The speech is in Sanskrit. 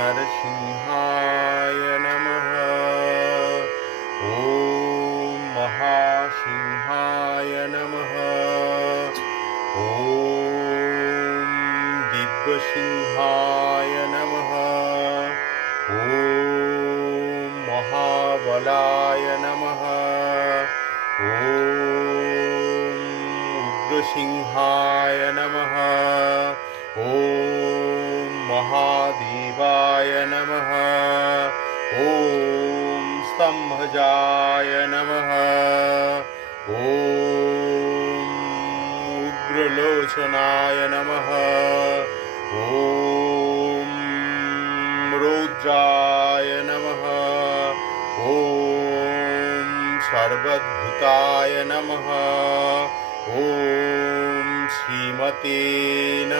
नरसिंहाय नमः। ॐ महासिंहाय नमः। ॐ दिव्यसिंहाय नमः। ॐ महाबलाय नमः। ॐ उग्रसिंहाय नमः। ॐ महादेवाय नमः। ॐ स्तंभजाय नमः। ॐ उग्रलोचनाय नमः। ॐ रुद्राय नमः। ॐ सर्वभूताय नमः। ॐ श्रीमते नमः।